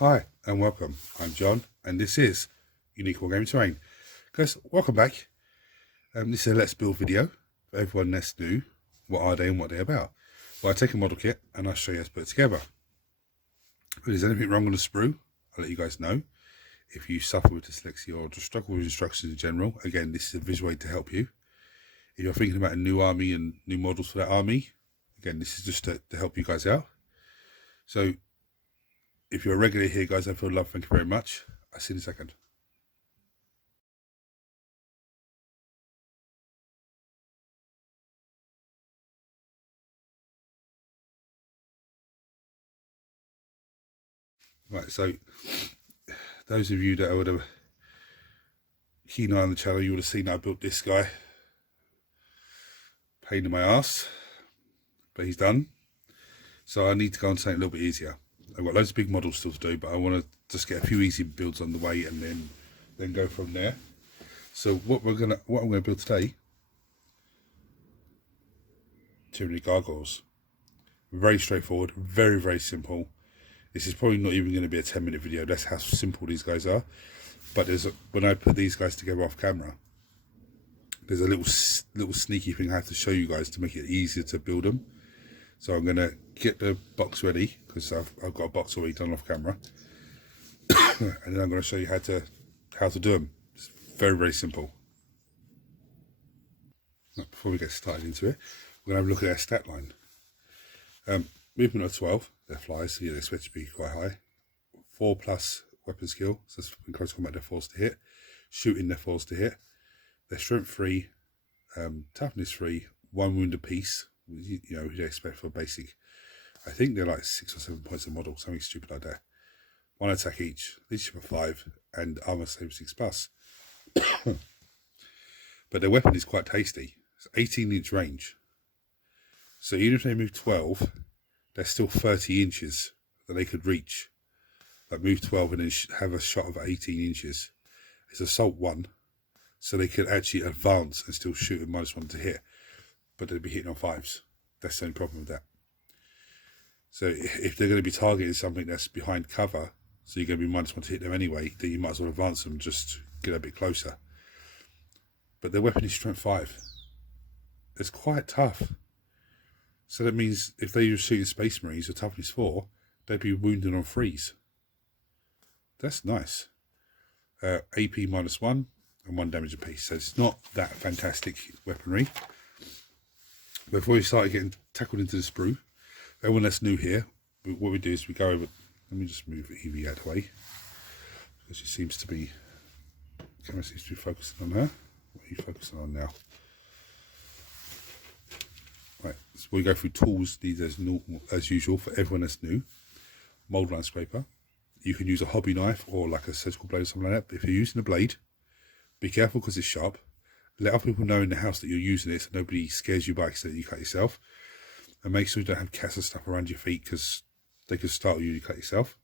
Hi and welcome, I'm John and this is Unique Wargaming Terrain. Guys, welcome back. This is a Let's Build video for everyone that's new. What are they and what they're about? Well, I take a model kit and I'll show you how to put it together. If there's anything wrong on the sprue, I'll let you guys know. If you suffer with dyslexia or just struggle with instructions in general, again, this is a visual aid to help you. If you're thinking about a new army and new models for that army, again, this is just to help you guys out. So, if you're a regular here, guys, I feel love. Thank you very much. I'll see you in a second. Right, so those of you that would have keen eye on the channel, you would have seen I built this guy. Pain in my ass, but he's done. So I need to go on something a little bit easier. I've got loads of big models still to do, but I want to just get a few easy builds on the way and then go from there. So what I'm gonna build today, Tyranid Gargoyles. Very straightforward, very, very simple. This is probably not even going to be a 10-minute video. That's how simple these guys are. But when I put these guys together off camera, there's a little sneaky thing I have to show you guys to make it easier to build them. So I'm going to get the box ready, because I've got a box already done off camera. And then I'm going to show you how to do them. It's very, very simple. Before we get started into it, we're going to have a look at their stat line. Movement of 12, they're flies, so you'd expect to be quite high. 4+ weapon skill, so in close combat they're forced to hit. Shooting, they're forced to hit. They're strength 3, toughness 3, 1 wound apiece. You know, you'd expect for basic. I think they're like 6 or 7 points a model, something stupid like that. 1 attack each, leadership of 5, and armor save 6+. But their weapon is quite tasty. It's 18-inch range. So even if they move 12, there's still 30 inches that they could reach. Like move 12 and then have a shot of 18 inches. It's assault 1, so they could actually advance and still shoot at -1 to hit. But they'd be hitting on 5s. That's the only problem with that. So if they're going to be targeting something that's behind cover, so you're going to be -1 to hit them anyway, then you might as well advance them, just get a bit closer. But their weapon is strength 5. It's quite tough. So that means if they were shooting Space Marines or toughness 4, they'd be wounded on 3s. That's nice. AP -1 and 1 damage apiece. So it's not that fantastic weaponry. Before we start getting tackled into the sprue, everyone that's new here, what we do is we go over. Let me just move Evie out of the way, because she seems to be, the camera seems to be focusing on her. What are you focusing on now? Right, so we go through tools. These as usual for everyone that's new. Mold line scraper. You can use a hobby knife or like a surgical blade or something like that. But if you're using a blade, be careful because it's sharp. Let other people know in the house that you're using it so nobody scares you by accident you cut yourself. And make sure you don't have cats and stuff around your feet, because they could startle you and you cut yourself.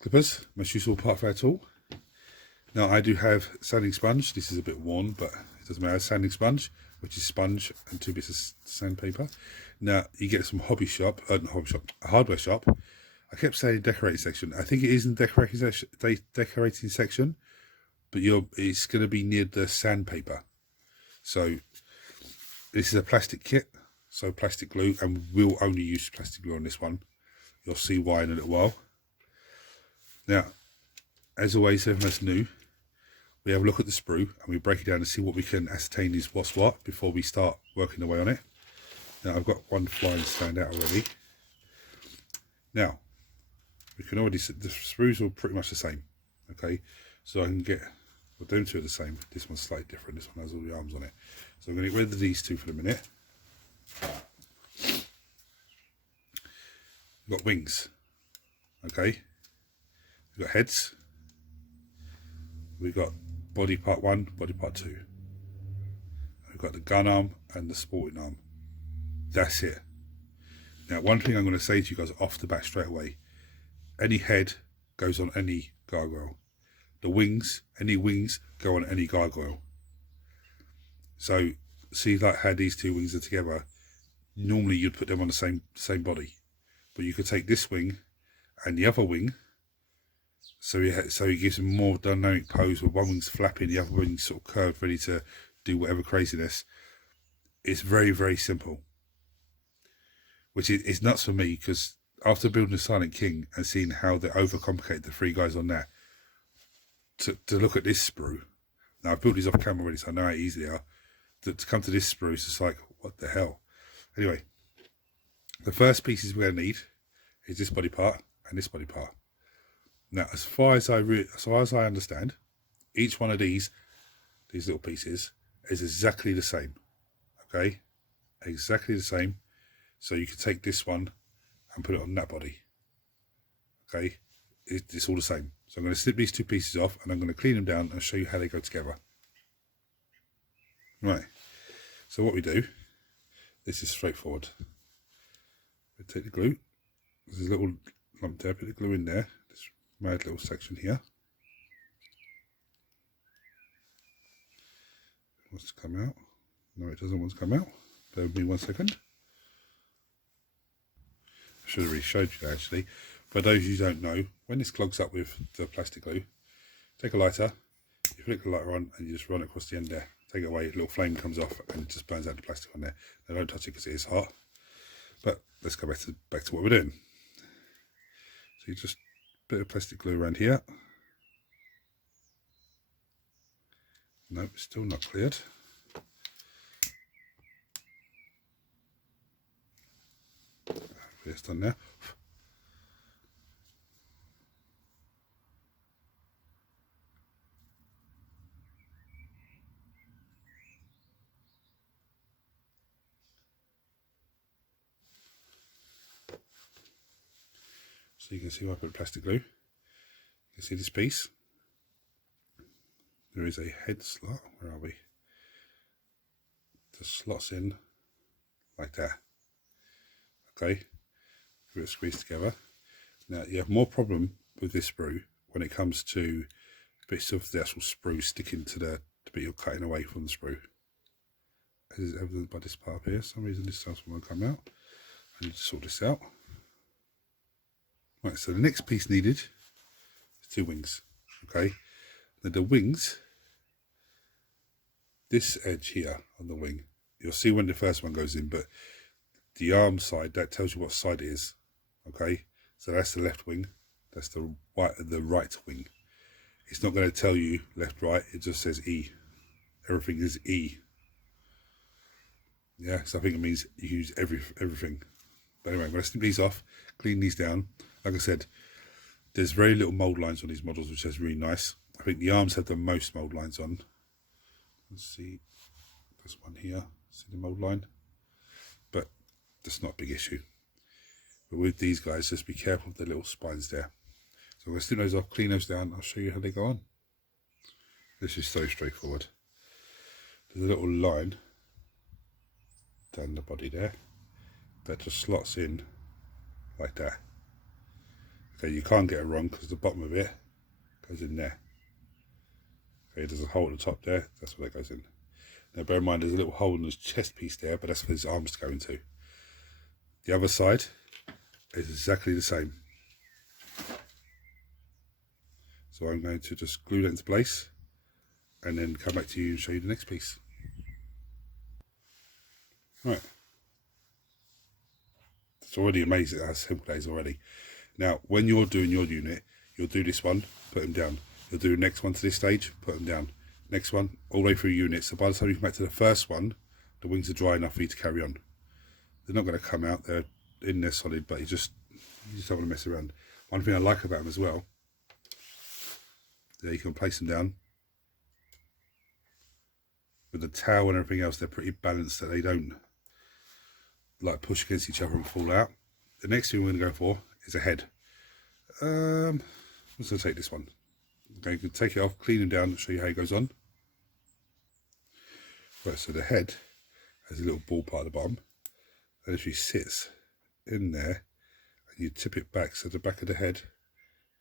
Clippers, most useful part of our tool. Now I do have sanding sponge. This is a bit worn, but it doesn't matter. Sanding sponge, which is sponge and 2 bits of sandpaper. Now you get some a hardware shop. I kept saying decorating section. I think it is in the decorating section, but it's going to be near the sandpaper. So this is a plastic kit, so plastic glue, and we'll only use plastic glue on this one. You'll see why in a little while. Now, as always, everyone that's new, we have a look at the sprue and we break it down and see what we can ascertain is what's what before we start working away on it. Now I've got one flying stand out already. Now, we can already see the sprues are pretty much the same. Okay, so I can get, well, them two are the same. This one's slightly different. This one has all the arms on it. So I'm going to get rid of these two for the minute. We've got wings. Okay, we've got heads. We've got body part 1, body part 2. We've got the gun arm and the sporting arm. That's it. Now, one thing I'm going to say to you guys off the bat straight away: any head goes on any gargoyle. The wings, any wings go on any gargoyle. So, see like how these 2 wings are together. Normally, you'd put them on the same body, but you could take this wing and the other wing, so he gives him more dynamic pose where one wing's flapping, the other wing's sort of curved, ready to do whatever craziness. It's very, very simple, which is nuts for me, because after building the Silent King and seeing how they overcomplicate the 3 guys on that, to look at this sprue. Now I've built these off camera already, so I know how easy they are. To come to this sprue, it's just like, what the hell? Anyway, the first pieces we're going to need is this body part and this body part. Now, as far as I understand, each one of these little pieces is exactly the same. Okay, exactly the same. So you can take this one and put it on that body. Okay, it's all the same. So I'm going to snip these 2 pieces off, and I'm going to clean them down and show you how they go together. Right, so what we do, this is straightforward. We take the glue, there's a little lump there, put the glue in there, this mad little section here. It wants to come out. No, it doesn't want to come out. Bear with me 1 second. I should have already showed you that actually. For those who don't know, when this clogs up with the plastic glue, take a lighter, you flick the lighter on and you just run it across the end there. Take it away, a little flame comes off and it just burns out the plastic on there. Now don't touch it because it is hot. But let's go back to what we're doing. So you just a bit of plastic glue around here. Nope, still not cleared. It's done now. So you can see where I put plastic glue. You can see this piece. There is a head slot. Where are we? The slots in like that. Okay. Give it a squeeze together. Now you have more problem with this sprue when it comes to bits of the actual sprue sticking to the bit you're cutting away from the sprue. As is evident by this part up here. For some reason this stuff won't come out. I need to sort this out. Right, so the next piece needed is 2 wings. Okay. Now the wings, this edge here on the wing, you'll see when the first one goes in, but the arm side, that tells you what side it is. Okay, so that's the left wing, that's the right wing. It's not going to tell you left, right, it just says E. Everything is E. Yeah, so I think it means you use everything. But anyway, I'm going to snip these off, clean these down. Like I said, there's very little mould lines on these models, which is really nice. I think the arms have the most mould lines on. Let's see, this one here, see the mould line? But that's not a big issue. But with these guys, just be careful of the little spines there. So I'm going to snip those off, clean those down, I'll show you how they go on. This is so straightforward. There's a little line down the body there that just slots in like that. Okay, you can't get it wrong because the bottom of it goes in there. Okay, there's a hole at the top there, that's where that goes in. Now bear in mind there's a little hole in his chest piece there, but that's for his arms to go into. The other side is exactly the same. So I'm going to just glue that into place and then come back to you and show you the next piece. Right. It's already amazing how simple that is already. Now, when you're doing your unit, you'll do this one, put them down. You'll do the next one to this stage, put them down. Next one, all the way through units. So by the time you come back to the first one, the wings are dry enough for you to carry on. They're not going to come out, they're in there solid, but you just don't want to mess around. One thing I like about them as well, you can place them down. With the towel and everything else, they're pretty balanced, that they don't like push against each other and fall out. The next thing we're going to go for is a head. I'm just going to take this one. Okay, you can take it off, clean them down, and show you how it goes on. Right, so the head has a little ball part at the bottom. That actually sits in there, and you tip it back, so the back of the head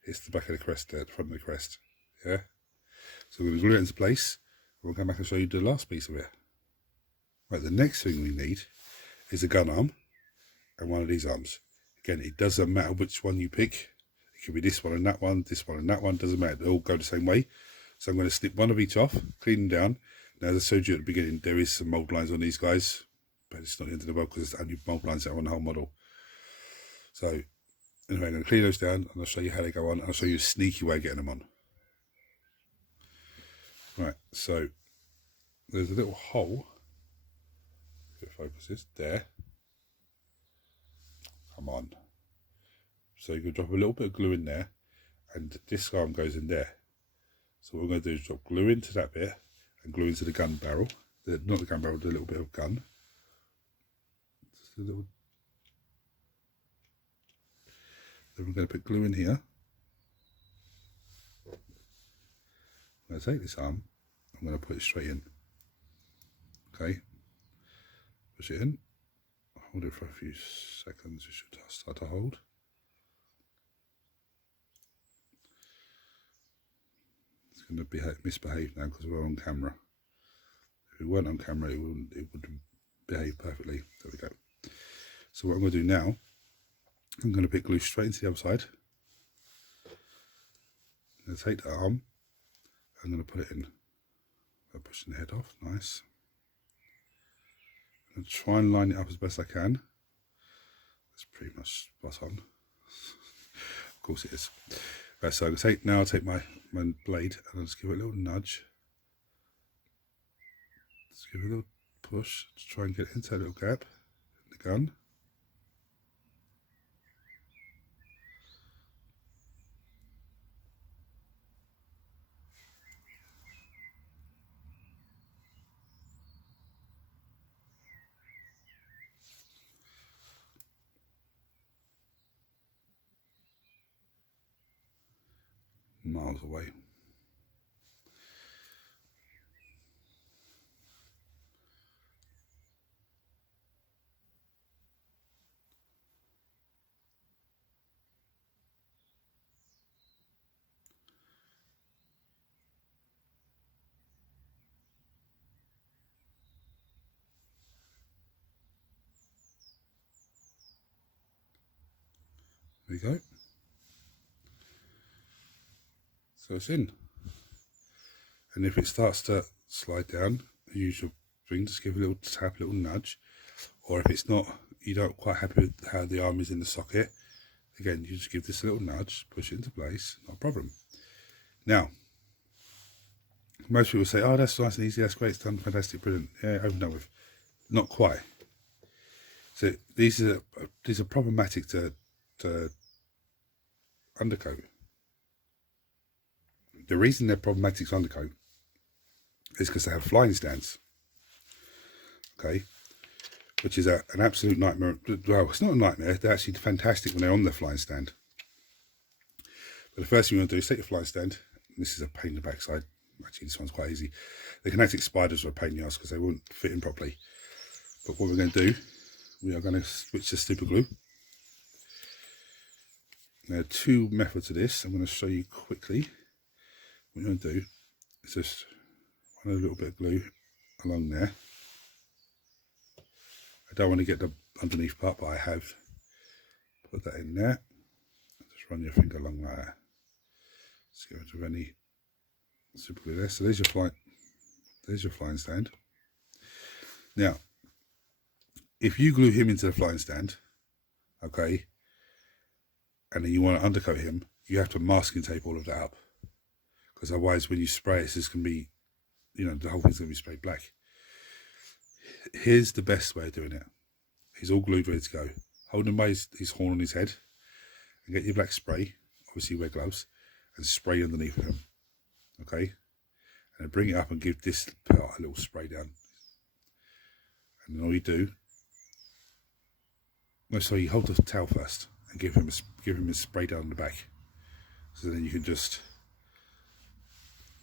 hits the back of the crest there, the front of the crest. Yeah? So we're going to glue it into place, and we'll come back and show you the last piece of it. Right, the next thing we need is a gun arm and one of these arms. Again, it doesn't matter which one you pick. It could be this one and that one, doesn't matter. They all go the same way. So I'm going to snip one of each off, clean them down. Now, as I showed you at the beginning, there is some mould lines on these guys, but it's not the end of the world because it's only mould lines that are on the whole model. So anyway, I'm going to clean those down and I'll show you how they go on. I'll show you a sneaky way of getting them on. Right, so there's a little hole. If it focuses, there. Come on. So you can drop a little bit of glue in there, and this arm goes in there. So what we're going to do is drop glue into that bit and glue into the gun barrel. Not the gun barrel, the little bit of gun. Just a little. Then we're going to put glue in here. I'm going to take this arm. I'm going to put it straight in. Okay. Push it in. Hold it for a few seconds. It should start to hold. It's going to misbehave now because we're on camera. If we weren't on camera, it would behave perfectly. There we go. So what I'm going to do now, I'm going to put glue straight into the other side. I'm going to take that arm. I'm going to put it in. I'm pushing the head off. Nice. I'm going to try and line it up as best I can. That's pretty much spot on. Of course it is. Right, so I'll take my blade and I'll just give it a little nudge. Just give it a little push to try and get into that little gap in the gun. Miles away. There we go. So it's in. And if it starts to slide down, the usual thing, just give a little tap, a little nudge. Or if it's not, you don't quite happy with how the arm is in the socket, again, you just give this a little nudge, push it into place, not a problem. Now, most people say, oh, that's nice and easy, that's great, it's done, fantastic, brilliant. Yeah, over and done with. Not quite. So these are problematic to undercoat. The reason they're problematic to undercoat is because they have flying stands. Okay, which is an absolute nightmare. Well, it's not a nightmare. They're actually fantastic when they're on the flying stand. But the first thing you want to do is take your flying stand. This is a pain in the backside. Actually, this one's quite easy. The kinetic spiders are a pain in the ass because they won't fit in properly. But what we're going to do, we are going to switch to super glue. There are two methods to this. I'm going to show you quickly. What you're going to do is just run a little bit of glue along there. I don't want to get the underneath part, but I have put that in there. Just run your finger along like that. Just get rid of any super glue there. So there's your flying stand. Now, if you glue him into the flying stand, okay, and then you want to undercoat him, you have to masking tape all of that up. Because otherwise, when you spray it, it's just going to be, the whole thing's going to be sprayed black. Here's the best way of doing it. He's all glued, ready to go. Hold him by his horn on his head and get your black spray. Obviously, wear gloves and spray underneath of him. Okay? And then bring it up and give this part a little spray down. And then all you do, you hold the towel first and give him a spray down the back. So then you can just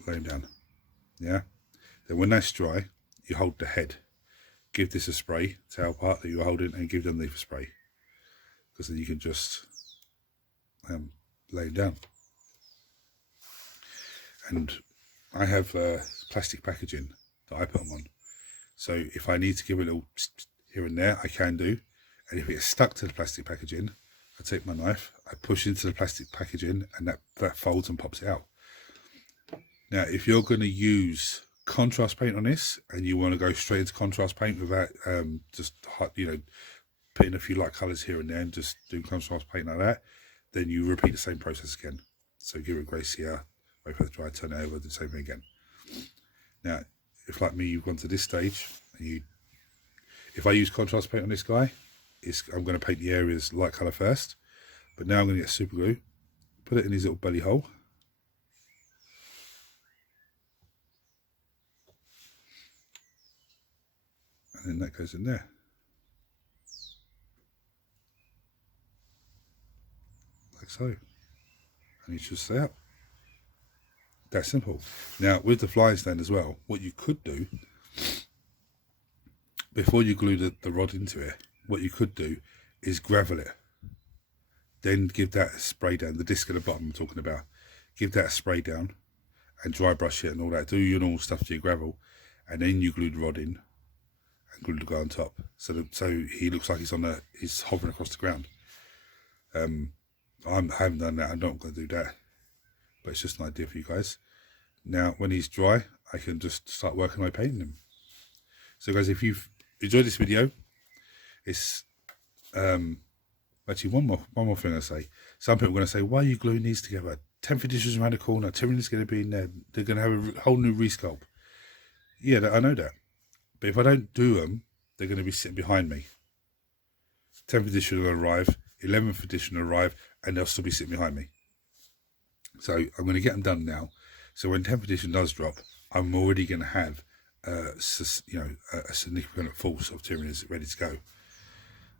lay him down. Yeah? Then when that's dry, you hold the head. Give this a spray, tail part that you're holding, and give them the underneath a spray. Because then you can just lay him down. And I have plastic packaging that I put them on. So if I need to give a little here and there, I can do. And if it's stuck to the plastic packaging, I take my knife, I push into the plastic packaging, and that folds and pops it out. Now, if you're going to use contrast paint on this, and you want to go straight into contrast paint without just, you know, putting a few light colours here and there and just doing contrast paint like that, then you repeat the same process again. So give it grace here, wait for it to dry, turn it over, do the same thing again. Now, if like me, you've gone to this stage, and if I use contrast paint on this guy, I'm going to paint the areas light colour first, but now I'm going to get super glue, put it in his little belly hole, and then that goes in there. Like so. And you just stay up. That simple. Now, with the flying stand as well, what you could do, before you glue the rod into it, what you could do is gravel it. Then give that a spray down, the disc at the bottom I'm talking about. Give that a spray down and dry brush it and all that. Do your normal stuff to your gravel, and then you glue the rod in and glue the guy on top. So he looks like he's hovering across the ground. I haven't done that, I'm not going to do that. But it's just an idea for you guys. Now, when he's dry, I can just start working on painting him. So guys, if you've enjoyed this video, it's actually one more thing I say. Some people are going to say, why are you gluing these together? 10th edition's around the corner, Tyranid's going to be in there, they're going to have a whole new resculpt. Yeah, I know that. But if I don't do them, they're going to be sitting behind me. 10th edition will arrive, 11th edition will arrive, and they'll still be sitting behind me. So I'm going to get them done now. So when 10th edition does drop, I'm already going to have a significant force of Tyranids ready to go.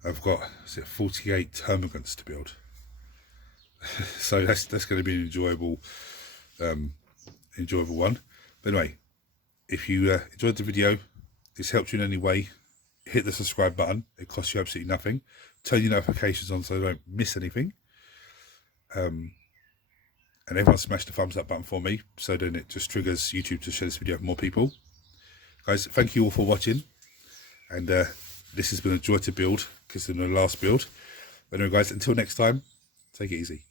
I've got 48 termagants to build. So that's going to be an enjoyable one. But anyway, if you enjoyed the video, this helped you in any way, hit the subscribe button. It costs you absolutely nothing. Turn your notifications on so you don't miss anything. And everyone smash the thumbs up button for me, so then it just triggers YouTube to share this video with more people. Guys, thank you all for watching, and this has been a joy to build, because it's the last build. But anyway guys, until next time, take it easy.